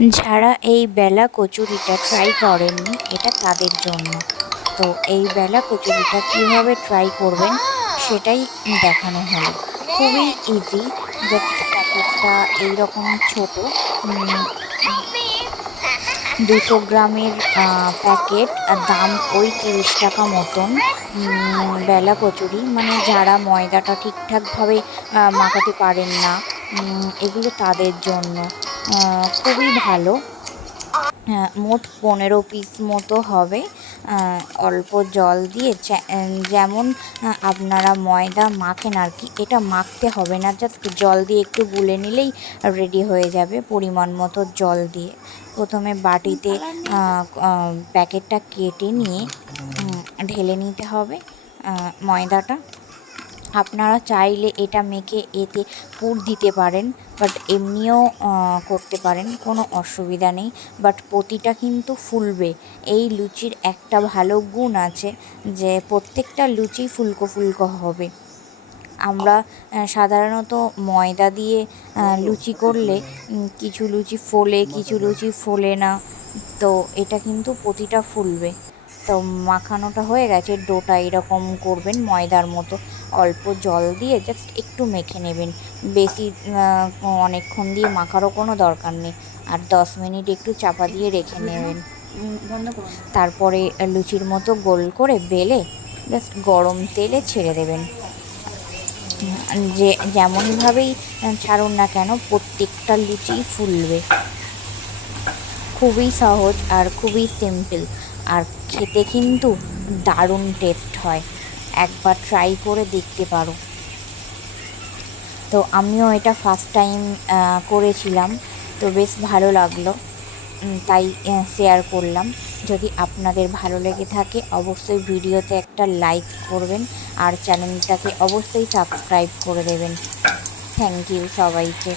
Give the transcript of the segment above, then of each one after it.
যারা এই বেলা কচুরিটা ট্রাই করেননি এটা তাদের জন্য। তো এই বেলা কচুরিটা কিভাবে ট্রাই করবেন সেটাই দেখানো হলো। খুবই ইজি, জাস্ট প্যাকেটটা এইরকমই ছোট, 200 গ্রামের প্যাকেট, দাম ওই 30 টাকা মতন। বেলা কচুরি মানে যারা ময়দাটা ঠিকঠাকভাবে মাখাতে পারেন না, এগুলো তাদের জন্য খুবই ভালো। মোট 15 পিস মতো হবে। অল্প জল দিয়ে যেমন আপনারা ময়দা মাখেন আর কি, এটা মাখতে হবে না, জাস্ট জল দিয়ে একটু গুলে নিলেই রেডি হয়ে যাবে পরিমাণ মতো জল দিয়ে। প্রথমে বাটিতে প্যাকেটটা কেটে নিয়ে ঢেলে নিতে হবে ময়দাটা। আপনারা চাইলে এটা মেখে এতে পুর দিতে পারেন, বাট এমনিও করতে পারেন, কোনো অসুবিধা নেই। বাট প্রতিটা কিন্তু ফুলবে। এই লুচির একটা ভালো গুণ আছে যে প্রত্যেকটা লুচি ফুলকো ফুলকো হবে। আমরা সাধারণত ময়দা দিয়ে লুচি করলে কিছু লুচি ফোলে, কিছু লুচি ফোলে না। তো এটা কিন্তু প্রতিটা ফুলবে। তো মাখানোটা হয়ে গেছে, ডোটা এরকম করবেন ময়দার মতো, অল্প জল দিয়ে জাস্ট একটু মেখে নেবেন। বেশি অনেকক্ষণ দিয়ে মাখারও কোনো দরকার নেই। আর 10 মিনিট একটু চাপা দিয়ে রেখে নেবেন। তারপরে লুচির মতো গোল করে বেলে জাস্ট গরম তেলে ছেড়ে দেবেন। যে যেমনভাবেই ছাড়ুন না কেন প্রত্যেকটা লুচিই ফুলবে। খুবই সহজ আর খুবই সিম্পল, আর খেতে কিন্তু দারুণ টেস্ট হয়। একবার ট্রাই করে দেখতে পারো। তো আমিও এটা ফার্স্ট টাইম করেছিলাম, তো বেশ ভালো লাগলো, তাই শেয়ার করলাম। যদি আপনাদের ভালো লেগে থাকে অবশ্যই ভিডিওতে একটা লাইক করবেন আর চ্যানেলটাকে অবশ্যই সাবস্ক্রাইব করে দেবেন। থ্যাংক ইউ সবাইকে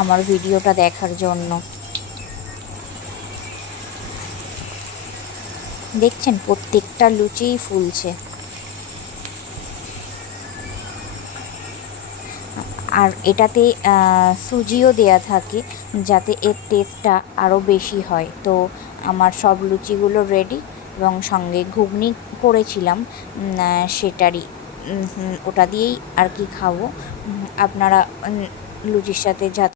আমার ভিডিওটা দেখার জন্য। দেখছেন প্রত্যেকটা লুচিই ফুলছে। আর এটাতে সুজিও দেয়া থাকে যাতে এর টেস্টটা আরও বেশি হয়। তো আমার সব লুচিগুলো রেডি, এবং সঙ্গে ঘুগনি করেছিলাম সেটারই, ওটা দিয়েই আর কি খাবো। আপনারা লুচির সাথে